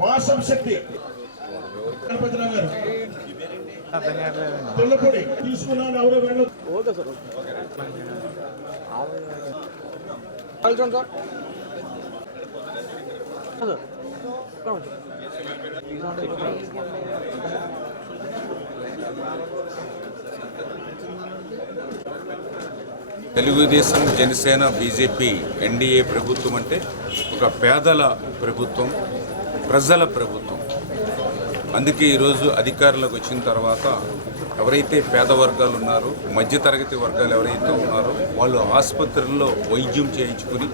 వాసం శక్తి గణపతి నగర్ తెల్లపొడి తీసుకున్నాడు ఎవరో వెళ్ళ sir Telugu Desam Janasena BJP NDA ప్రభుత్వం అంటే ఒక పేదల ప్రభుత్వం ప్రజల ప్రభుత్వం. అందుకే ఈరోజు అధికారులకు వచ్చిన తర్వాత ఎవరైతే పేద వర్గాలు ఉన్నారో మధ్యతరగతి వర్గాలు ఎవరైతే ఉన్నారో వాళ్ళు ఆసుపత్రుల్లో వైద్యం చేయించుకుని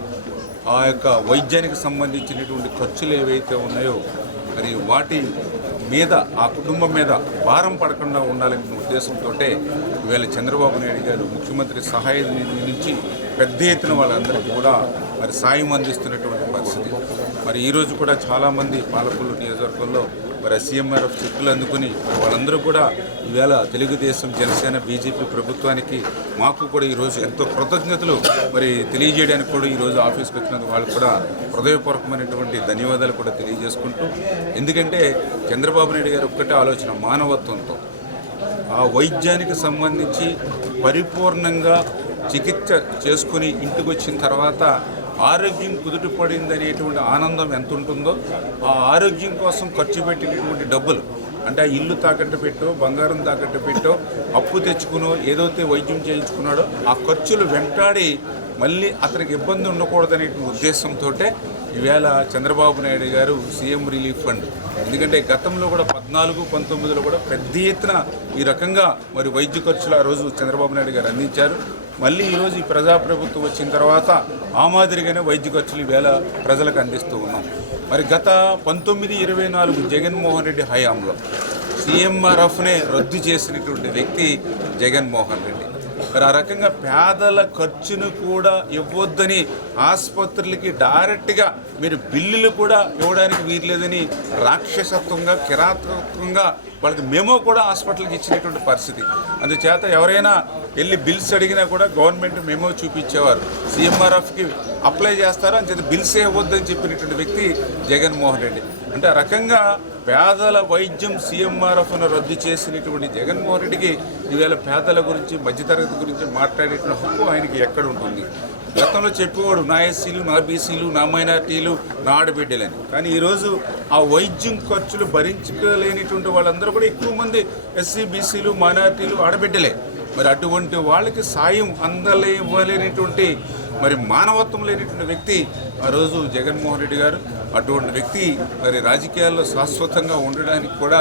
ఆ యొక్క వైద్యానికి సంబంధించినటువంటి ఖర్చులు ఏవైతే ఉన్నాయో మరి వాటి మీద ఆ కుటుంబం మీద భారం పడకుండా ఉండాలనే ఉద్దేశంతో ఈవేళ చంద్రబాబు నాయుడు గారు ముఖ్యమంత్రి సహాయ నిధి నుంచి పెద్ద ఎత్తున వాళ్ళందరికీ కూడా మరి సాయం అందిస్తున్నటువంటి పరిస్థితి. మరి ఈరోజు కూడా చాలామంది పాలకొల్లు నియోజకవర్గంలో మరి సీఎంఆర్ఎఫ్ చెక్కులు అందుకుని మరి వాళ్ళందరూ కూడా ఈవేళ తెలుగుదేశం జనసేన బీజేపీ ప్రభుత్వానికి మాకు కూడా ఈరోజు ఎంతో కృతజ్ఞతలు మరి తెలియజేయడానికి కూడా ఈరోజు ఆఫీస్కి వచ్చినందుకు వాళ్ళు కూడా హృదయపూర్వకమైనటువంటి ధన్యవాదాలు కూడా తెలియజేసుకుంటూ ఎందుకంటే చంద్రబాబు నాయుడు గారు ఒక్కటే ఆలోచన మానవత్వంతో. ఆ వైద్యానికి సంబంధించి పరిపూర్ణంగా చికిత్స చేసుకుని ఇంటికి వచ్చిన తర్వాత ఆరోగ్యం కుదుటపడింది అనేటువంటి ఆనందం ఎంత ఉంటుందో ఆ ఆరోగ్యం కోసం ఖర్చు పెట్టినటువంటి డబ్బులు అంటే ఆ ఇల్లు తాకట్టు పెట్టో బంగారం తాకట్టు పెట్టో అప్పు తెచ్చుకునో ఏదైతే వైద్యం చేయించుకున్నాడో ఆ ఖర్చులు వెంటాడి మళ్ళీ అతనికి ఇబ్బంది ఉండకూడదనే ఉద్దేశంతో ఈవేళ చంద్రబాబు నాయుడు గారు సీఎం రిలీఫ్ ఫండ్. ఎందుకంటే గతంలో కూడా పద్నాలుగు పంతొమ్మిదిలో కూడా పెద్ద ఎత్తున ఈ రకంగా మరి వైద్య ఖర్చులు ఆ రోజు చంద్రబాబు నాయుడు గారు అందించారు. మళ్ళీ ఈరోజు ఈ ప్రజాప్రభుత్వం వచ్చిన తర్వాత ఆ మాదిరిగానే వైద్య ఖర్చులు ఈవేళ ప్రజలకు అందిస్తూ ఉన్నాం. మరి గత పంతొమ్మిది ఇరవై నాలుగు జగన్మోహన్ రెడ్డి హయాంలో సీఎంఆర్ఎఫ్నే రద్దు చేసినటువంటి వ్యక్తి జగన్మోహన్ రెడ్డి. మరి ఆ రకంగా పేదల ఖర్చును కూడా ఇవ్వొద్దని ఆసుపత్రులకి డైరెక్ట్గా మీరు బిల్లులు కూడా ఇవ్వడానికి వీర్లేదని రాక్షసత్వంగా కిరాతకంగా వాళ్ళకి మేమో కూడా హాస్పిటల్కి ఇచ్చినటువంటి పరిస్థితి. అందుచేత ఎవరైనా వెళ్ళి బిల్స్ అడిగినా కూడా గవర్నమెంట్ మేమో చూపించేవారు. సీఎంఆర్ఎఫ్కి అప్లై చేస్తారో? అని చెప్పి బిల్స్ ఇవ్వద్దని చెప్పినటువంటి వ్యక్తి జగన్మోహన్ రెడ్డి. అంటే ఆ రకంగా పేదల వైద్యం సీఎంఆర్ఎఫ్ను రద్దు చేసినటువంటి జగన్మోహన్ రెడ్డికి ఈవేళ పేదల గురించి మధ్యతరగతి గురించి మాట్లాడేటువంటి హక్కు ఆయనకి ఎక్కడ ఉంటుంది? గతంలో చెప్పేవాడు నా ఎస్సీలు నా బీసీలు నా మైనార్టీలు నా ఆడబిడ్డలని. కానీ ఈరోజు ఆ వైద్యం ఖర్చులు భరించలేనిటువంటి వాళ్ళందరూ కూడా ఎక్కువ మంది ఎస్సీ బీసీలు మైనార్టీలు ఆడబిడ్డలే. మరి అటువంటి వాళ్ళకి సాయం అందలేవ్వలేనటువంటి మరి మానవత్వం లేనటువంటి వ్యక్తి ఆ రోజు జగన్మోహన్ రెడ్డి గారు అటువంటి వ్యక్తి మరి రాజకీయాల్లో శాశ్వతంగా ఉండడానికి కూడా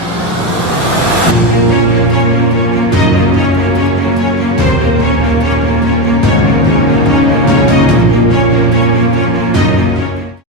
Thank you.